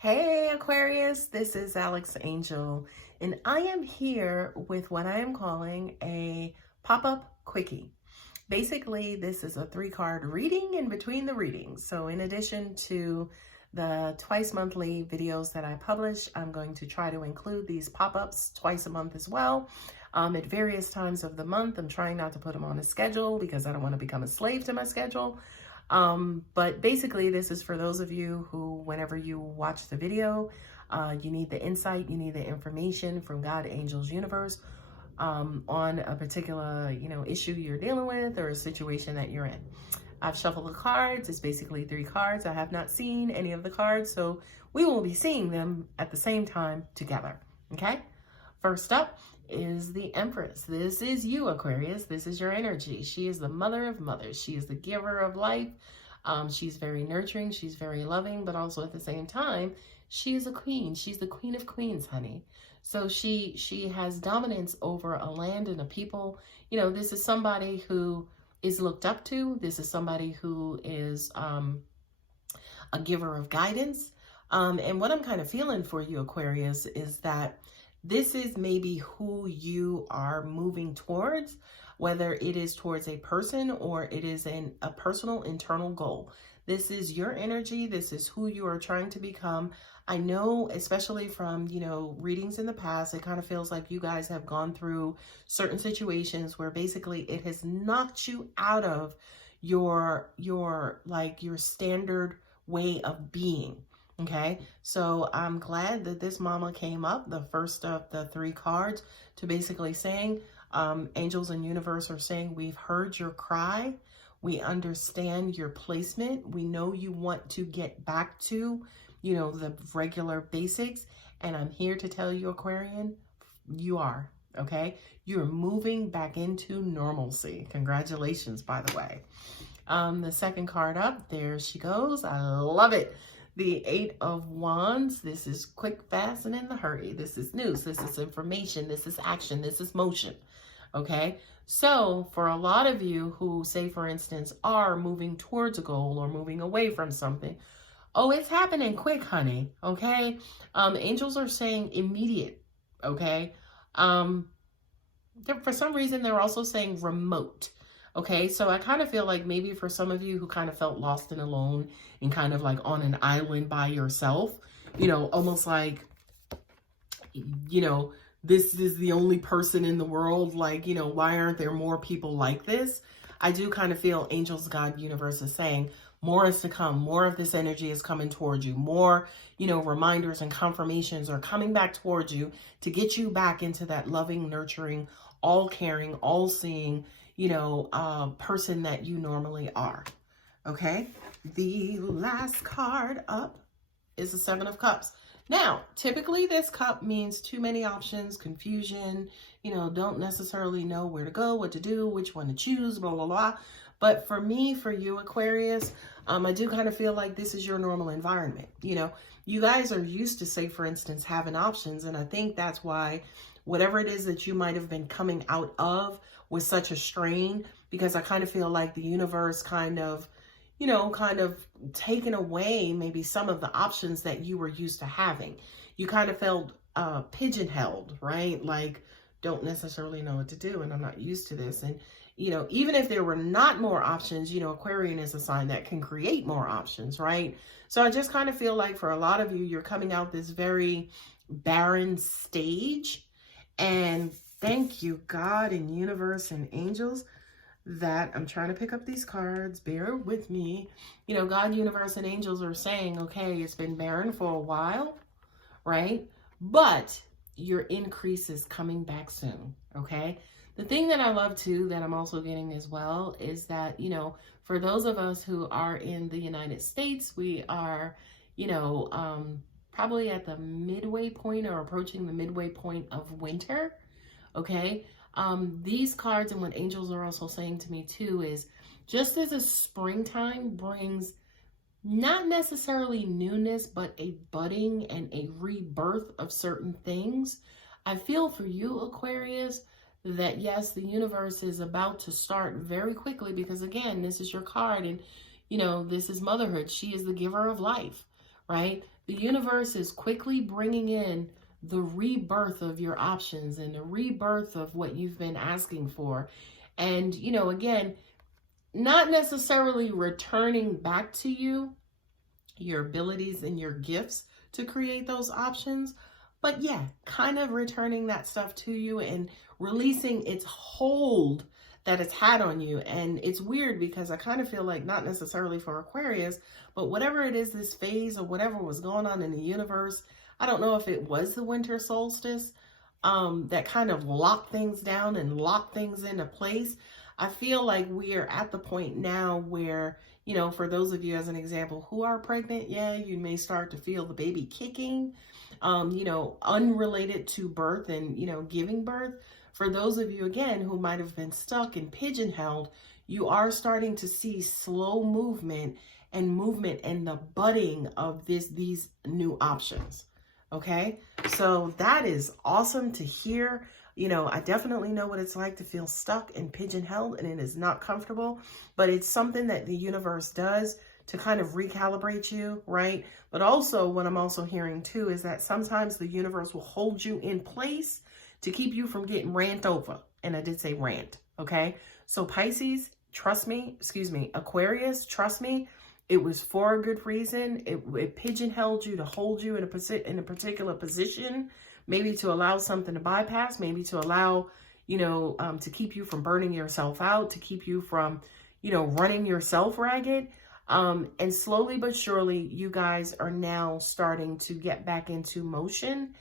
Hey Aquarius, this is Alex Angel, and I am here with what I am calling a pop-up quickie. Basically, this is a 3-card reading in between the readings. So in addition to the twice monthly videos that I publish, I'm going to try to include these pop-ups twice a month as well. At various times of the month. I'm trying not to put them on a schedule because I don't want to become a slave to my schedule. But basically this is for those of you who, whenever you watch the video, you need the insight, you need the information from God, angels, universe, on a particular, issue you're dealing with or a situation that you're in. I've shuffled the cards. It's basically 3 cards. I have not seen any of the cards, so we will be seeing them at the same time together. Okay. First up is the Empress. This is you, Aquarius. This is your energy. She is the mother of mothers. She is the giver of life. She's very nurturing. She's very loving, but also at the same time, she is a queen. She's the queen of queens, honey. So she has dominance over a land and a people. This is somebody who is looked up to. This is somebody who is a giver of guidance. And what I'm kind of feeling for you, Aquarius, is that this is maybe who you are moving towards, whether it is towards a person or it is a personal internal goal. This is your energy. This is who you are trying to become. I know, especially from, readings in the past, it kind of feels like you guys have gone through certain situations where basically it has knocked you out of your standard way of being. Okay, so I'm glad that this mama came up, the first of the 3 cards, to basically saying, angels and universe are saying, we've heard your cry. We understand your placement. We know you want to get back to, the regular basics. And I'm here to tell you, Aquarian, you are, okay? You're moving back into normalcy. Congratulations, by the way. The second card up, there she goes. I love it. The 8 of Wands. This is quick, fast, and in the hurry. This is news. This is information. This is action. This is motion. Okay. So for a lot of you who, say, for instance, are moving towards a goal or moving away from something, oh, it's happening quick, honey. Okay. Angels are saying immediate. Okay. For some reason, they're also saying remote. Okay, so I kind of feel like maybe for some of you who kind of felt lost and alone and kind of like on an island by yourself, almost like, this is the only person in the world. Like, why aren't there more people like this? I do kind of feel angels, God, universe is saying more is to come. More of this energy is coming towards you. More, reminders and confirmations are coming back towards you to get you back into that loving, nurturing, all caring, all seeing, person that you normally are. Okay. The last card up is the 7 of Cups. Now, typically this cup means too many options, confusion, don't necessarily know where to go, what to do, which one to choose, blah, blah, blah. But for me, for you, Aquarius, I do kind of feel like this is your normal environment. You guys are used to, say, for instance, having options. And I think that's why whatever it is that you might have been coming out of was such a strain, because I kind of feel like the universe kind of taken away maybe some of the options that you were used to having. You kind of felt pigeonholed, right? Like, don't necessarily know what to do, and I'm not used to this. And, even if there were not more options, Aquarian is a sign that can create more options, right? So I just kind of feel like for a lot of you, you're coming out this very barren stage. And thank you, God and universe and angels, that I'm trying to pick up these cards. Bear with me. God, universe, and angels are saying, okay, it's been barren for a while, right? But your increase is coming back soon, okay? The thing that I love too, that I'm also getting as well, is that, for those of us who are in the United States, we are, probably at the midway point or approaching the midway point of winter. Okay. These cards and what angels are also saying to me too is, just as a springtime brings not necessarily newness, but a budding and a rebirth of certain things, I feel for you, Aquarius, that yes, the universe is about to start very quickly, because again, this is your card, and this is motherhood. She is the giver of life, right? The universe is quickly bringing in the rebirth of your options and the rebirth of what you've been asking for. And, you know, again, not necessarily returning back to you your abilities and your gifts to create those options, but yeah, kind of returning that stuff to you and releasing its hold that it's had on you. And it's weird because I kind of feel like, not necessarily for Aquarius, but whatever it is, this phase or whatever was going on in the universe, I don't know if it was the winter solstice that kind of locked things down and locked things into place. I feel like we are at the point now where, you know, for those of you, as an example, who are pregnant, yeah, you may start to feel the baby kicking, you know, unrelated to birth and, you know, giving birth. For those of you, again, who might have been stuck and pigeonholed, you are starting to see slow movement and the budding of these new options. Okay, so that is awesome to hear. You know, I definitely know what it's like to feel stuck and pigeonholed, and it is not comfortable, but it's something that the universe does to kind of recalibrate you, right? But also what I'm also hearing too is that sometimes the universe will hold you in place to keep you from getting rant over. And I did say rant, okay? So Pisces, trust me, Aquarius, trust me, it was for a good reason. It pigeonholed you to hold you in a particular position, maybe to allow something to bypass, maybe to allow, you know, to keep you from burning yourself out, to keep you from, you know, running yourself ragged. And slowly but surely, you guys are now starting to get back into motion.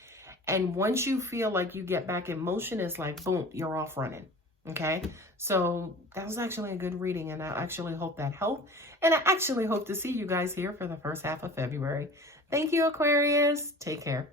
And once you feel like you get back in motion, it's like, boom, you're off running. Okay. So that was actually a good reading. And I actually hope that helped. And I actually hope to see you guys here for the first half of February. Thank you, Aquarius. Take care.